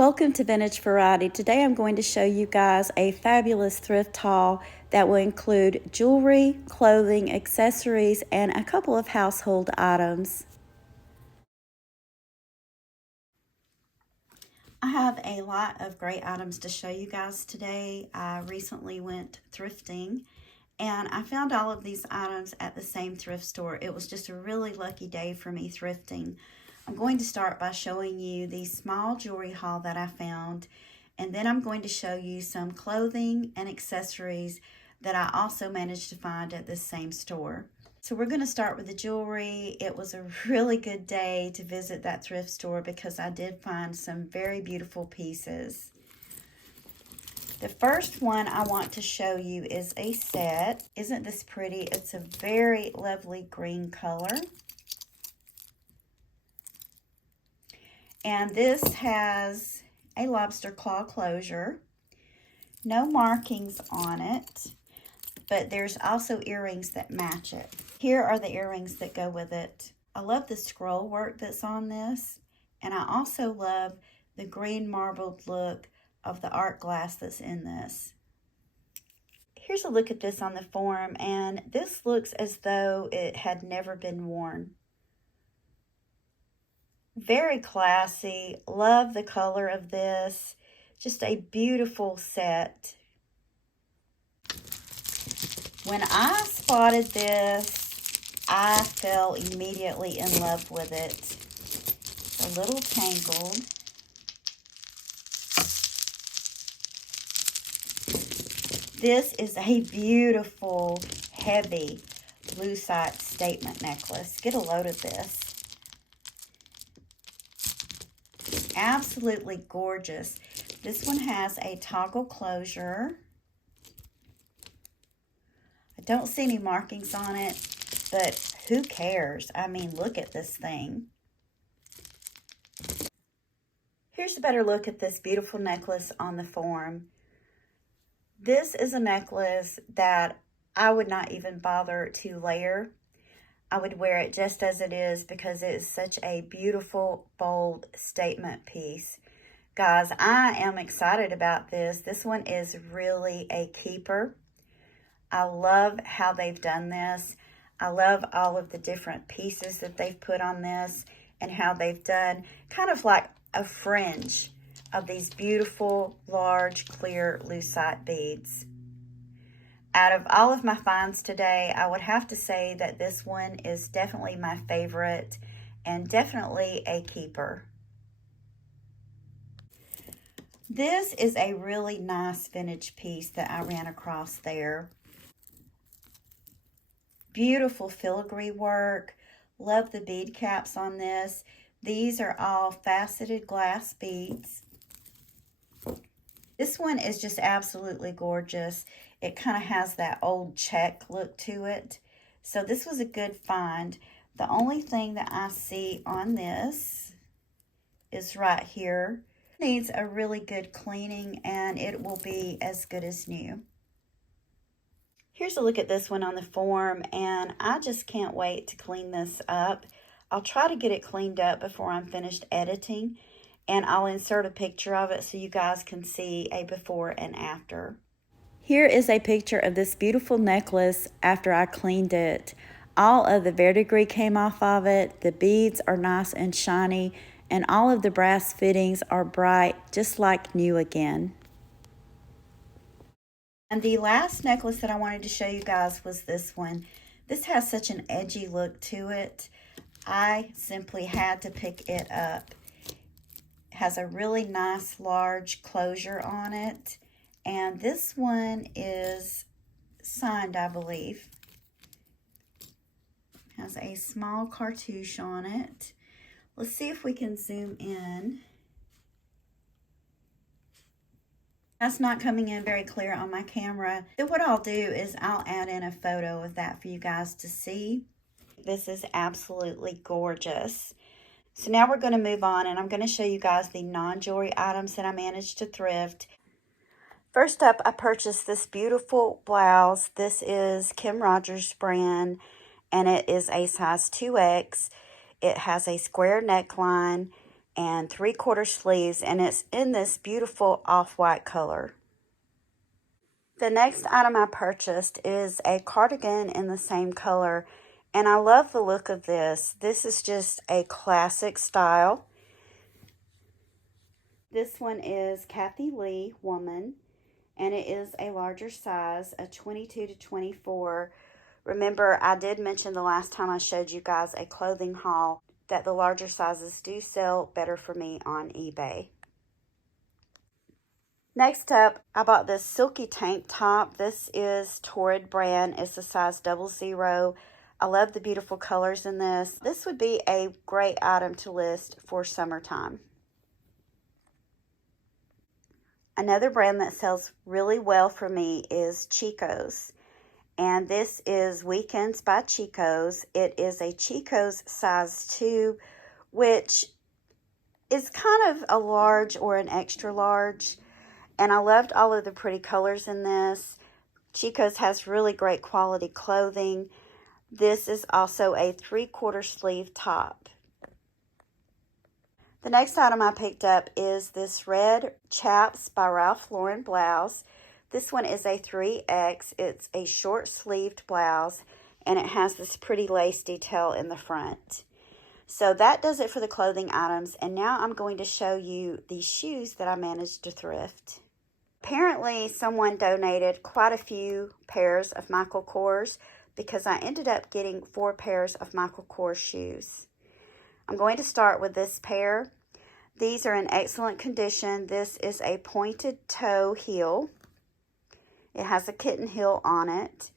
Welcome to Vintage Variety. Today I'm going to show you guys a fabulous thrift haul that will include jewelry, clothing, accessories, and a couple of household items. I have a lot of great items to show you guys today. I recently went thrifting and I found all of these items at the same thrift store. It was just a really lucky day for me thrifting. I'm going to start by showing you the small jewelry haul that I found, and then I'm going to show you some clothing and accessories that I also managed to find at this same store. So we're going to start with the jewelry. It was a really good day to visit that thrift store because I did find some very beautiful pieces. The first one I want to show you is a set. Isn't this pretty? It's a very lovely green color. And this has a lobster claw closure. No markings on it, but there's also earrings that match it. Here are the earrings that go with it. I love the scroll work that's on this, and I also love the green marbled look of the art glass that's in this. Here's a look at this on the form, and this looks as though it had never been worn. Very classy. Love the color of this. Just a beautiful set. When I spotted this, I fell immediately in love with it. It's a little tangled. This is a beautiful, heavy lucite statement necklace. Get a load of this. Absolutely gorgeous. This one has a toggle closure. I don't see any markings on it, but who cares? I mean, look at this thing. Here's a better look at this beautiful necklace on the form. This is a necklace that I would not even bother to layer. I would wear it just as it is because it is such a beautiful, bold statement piece. Guys, I am excited about this. This one is really a keeper. I love how they've done this. I love all of the different pieces that they've put on this and how they've done kind of like a fringe of these beautiful, large, clear lucite beads. Out of all of my finds today, I would have to say that this one is definitely my favorite and definitely a keeper. This is a really nice vintage piece that I ran across there. Beautiful filigree work. Love the bead caps on this. These are all faceted glass beads. This one is just absolutely gorgeous. It kind of has that old check look to it. So this was a good find. The only thing that I see on this is right here. It needs a really good cleaning and it will be as good as new. Here's a look at this one on the form, and I just can't wait to clean this up. I'll try to get it cleaned up before I'm finished editing, and I'll insert a picture of it so you guys can see a before and after. Here is a picture of this beautiful necklace after I cleaned it. All of the verdigris came off of it. The beads are nice and shiny, and all of the brass fittings are bright, just like new again. And the last necklace that I wanted to show you guys was this one. This has such an edgy look to it. I simply had to pick it up. It has a really nice large closure on it. And this one is signed, I believe. It has a small cartouche on it. Let's see if we can zoom in. That's not coming in very clear on my camera. So what I'll do is I'll add in a photo of that for you guys to see. This is absolutely gorgeous. So now we're going to move on, and I'm going to show you guys the non-jewelry items that I managed to thrift. First up, I purchased this beautiful blouse. This is Kim Rogers brand, and it is a size 2X. It has a square neckline, and 3/4 sleeves, and it's in this beautiful off-white color. The next item I purchased is a cardigan in the same color, and I love the look of this. This is just a classic style. This one is Kathy Lee Woman, and it is a larger size, a 22 to 24. Remember, I did mention the last time I showed you guys a clothing haul that the larger sizes do sell better for me on eBay. Next up, I bought this silky tank top. This is Torrid brand. It's a size 00. I love the beautiful colors in this. This would be a great item to list for summertime. Another brand that sells really well for me is Chico's. And this is Weekends by Chico's. It is a Chico's size 2, which is kind of a large or an extra large. And I loved all of the pretty colors in this. Chico's has really great quality clothing. This is also a 3/4 sleeve top. The next item I picked up is this red Chaps by Ralph Lauren blouse. This one is a 3X. It's a short sleeved blouse, and it has this pretty lace detail in the front. So that does it for the clothing items, and now I'm going to show you the shoes that I managed to thrift. Apparently, someone donated quite a few pairs of Michael Kors because I ended up getting 4 pairs of Michael Kors shoes. I'm going to start with this pair. These are in excellent condition. This is a pointed toe heel. It has a kitten heel on it.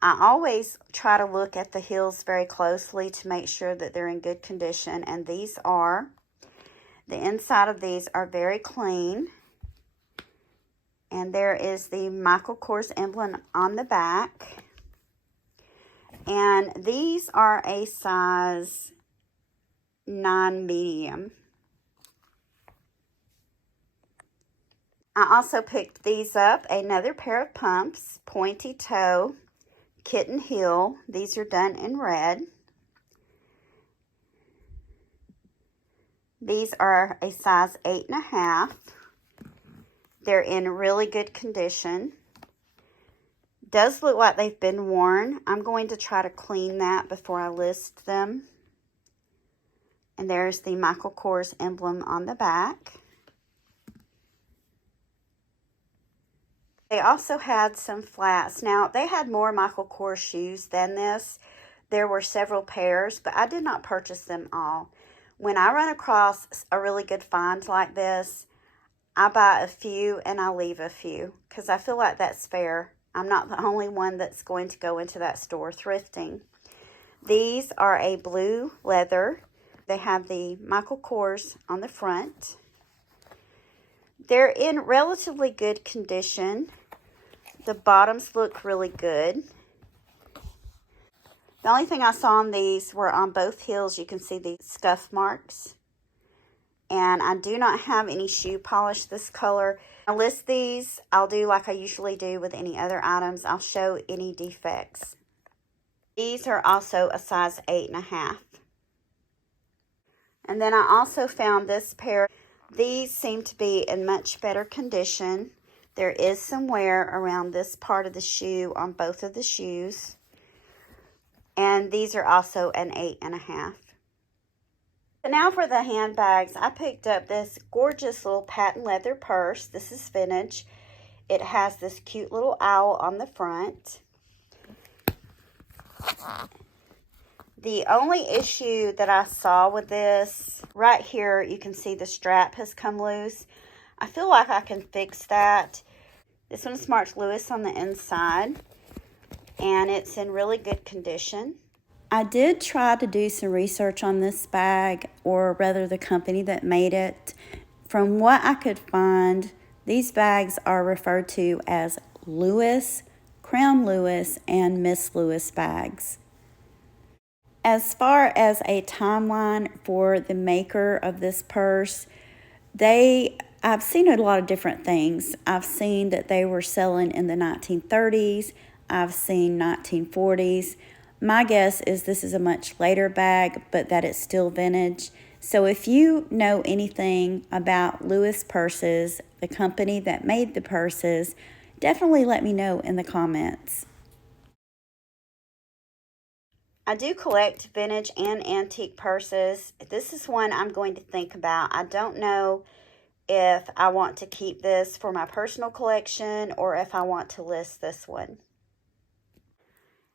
I always try to look at the heels very closely to make sure that they're in good condition, and these are. The inside of these are very clean. And there is the Michael Kors emblem on the back. And these are a size 9 medium. I also picked these up, another pair of pumps, pointy toe, kitten heel. These are done in red. These are a size 8.5. They're in really good condition. Does look like they've been worn. I'm going to try to clean that before I list them. And there's the Michael Kors emblem on the back. They also had some flats. Now, they had more Michael Kors shoes than this. There were several pairs, but I did not purchase them all. When I run across a really good find like this, I buy a few and I leave a few because I feel like that's fair. I'm not the only one that's going to go into that store thrifting. These are a blue leather. They have the Michael Kors on the front. They're in relatively good condition. The bottoms look really good. The only thing I saw on these were on both heels. You can see the scuff marks. And I do not have any shoe polish this color. I'll list these. I'll do like I usually do with any other items. I'll show any defects. These are also a size 8.5. And then I also found this pair. These seem to be in much better condition. There is some wear around this part of the shoe on both of the shoes. And these are also an 8.5. So now for the handbags, I picked up this gorgeous little patent leather purse. This is vintage. It has this cute little owl on the front. The only issue that I saw with this, right here, you can see the strap has come loose. I feel like I can fix that. This one's marked Lewis on the inside, and it's in really good condition. I did try to do some research on this bag, or rather the company that made it. From what I could find, these bags are referred to as Lewis, Crown Lewis, and Miss Lewis bags. As far as a timeline for the maker of this purse, I've seen a lot of different things. I've seen that they were selling in the 1930s. I've seen 1940s. My guess is this is a much later bag, but that it's still vintage. So if you know anything about Lewis Purses, the company that made the purses, definitely let me know in the comments. I do collect vintage and antique purses. This is one I'm going to think about. I don't know if I want to keep this for my personal collection or if I want to list this one.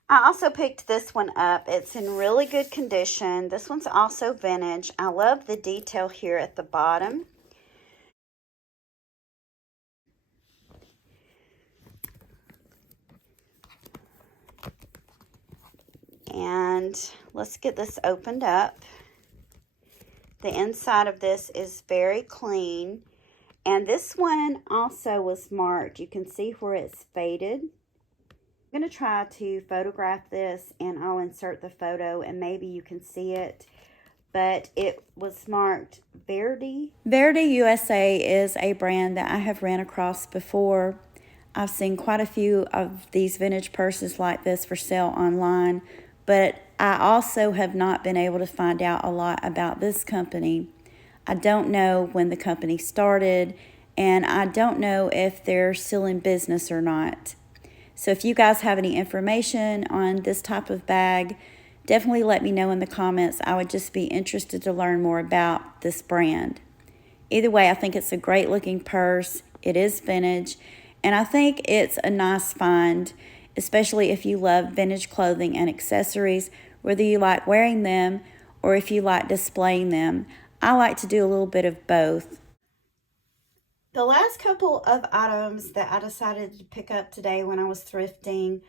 I also picked this one up. It's in really good condition. This one's also vintage. I love the detail here at the bottom. And let's get this opened up. The inside of this is very clean. And this one also was marked. You can see where it's faded. I'm going to try to photograph this and I'll insert the photo and maybe you can see it. But it was marked Verdi. Verdi USA is a brand that I have ran across before. I've seen quite a few of these vintage purses like this for sale online, but I also have not been able to find out a lot about this company. I don't know when the company started, and I don't know if they're still in business or not. So if you guys have any information on this type of bag, definitely let me know in the comments. I would just be interested to learn more about this brand. Either way, I think it's a great looking purse. It is vintage, and I think it's a nice find, especially if you love vintage clothing and accessories, whether you like wearing them or if you like displaying them. I like to do a little bit of both. The last couple of items that I decided to pick up today when I was thrifting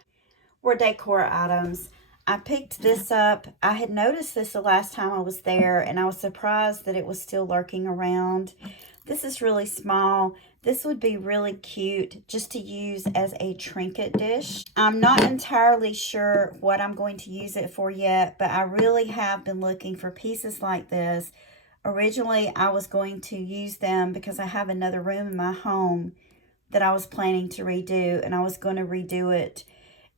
were decor items. I picked this up. I had noticed this the last time I was there, and I was surprised that it was still lurking around. This is really small. This would be really cute just to use as a trinket dish. I'm not entirely sure what I'm going to use it for yet, but I really have been looking for pieces like this. Originally, I was going to use them because I have another room in my home that I was planning to redo, and I was going to redo it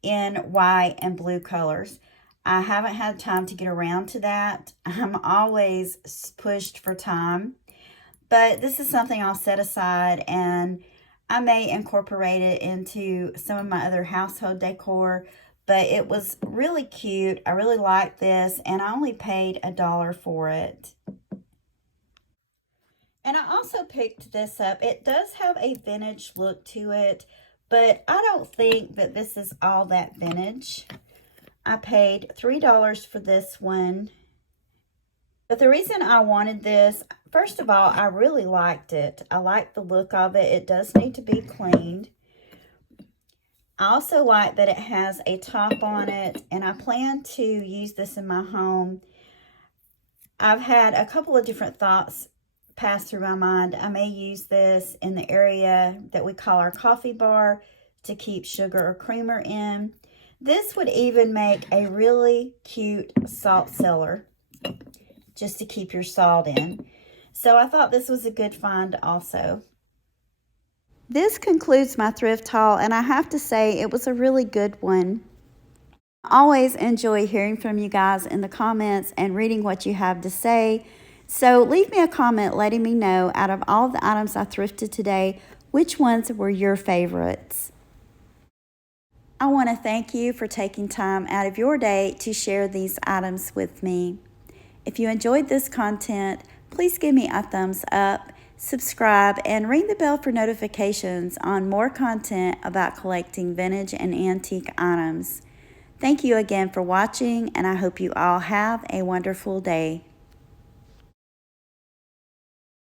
in white and blue colors. I haven't had time to get around to that. I'm always pushed for time, but this is something I'll set aside, and I may incorporate it into some of my other household decor, but it was really cute. I really like this, and I only paid $1 for it. And I also picked this up. It does have a vintage look to it, but I don't think that this is all that vintage. I paid $3 for this one. But the reason I wanted this, first of all, I really liked it. I like the look of it. It does need to be cleaned. I also like that it has a top on it, and I plan to use this in my home. I've had a couple of different thoughts pass through my mind. I may use this in the area that we call our coffee bar to keep sugar or creamer in. This would even make a really cute salt cellar just to keep your salt in. So I thought this was a good find also. This concludes my thrift haul, and I have to say it was a really good one. I always enjoy hearing from you guys in the comments and reading what you have to say. So leave me a comment letting me know, out of all the items I thrifted today, which ones were your favorites. I want to thank you for taking time out of your day to share these items with me. If you enjoyed this content, please give me a thumbs up, subscribe, and ring the bell for notifications on more content about collecting vintage and antique items. Thank you again for watching, and I hope you all have a wonderful day.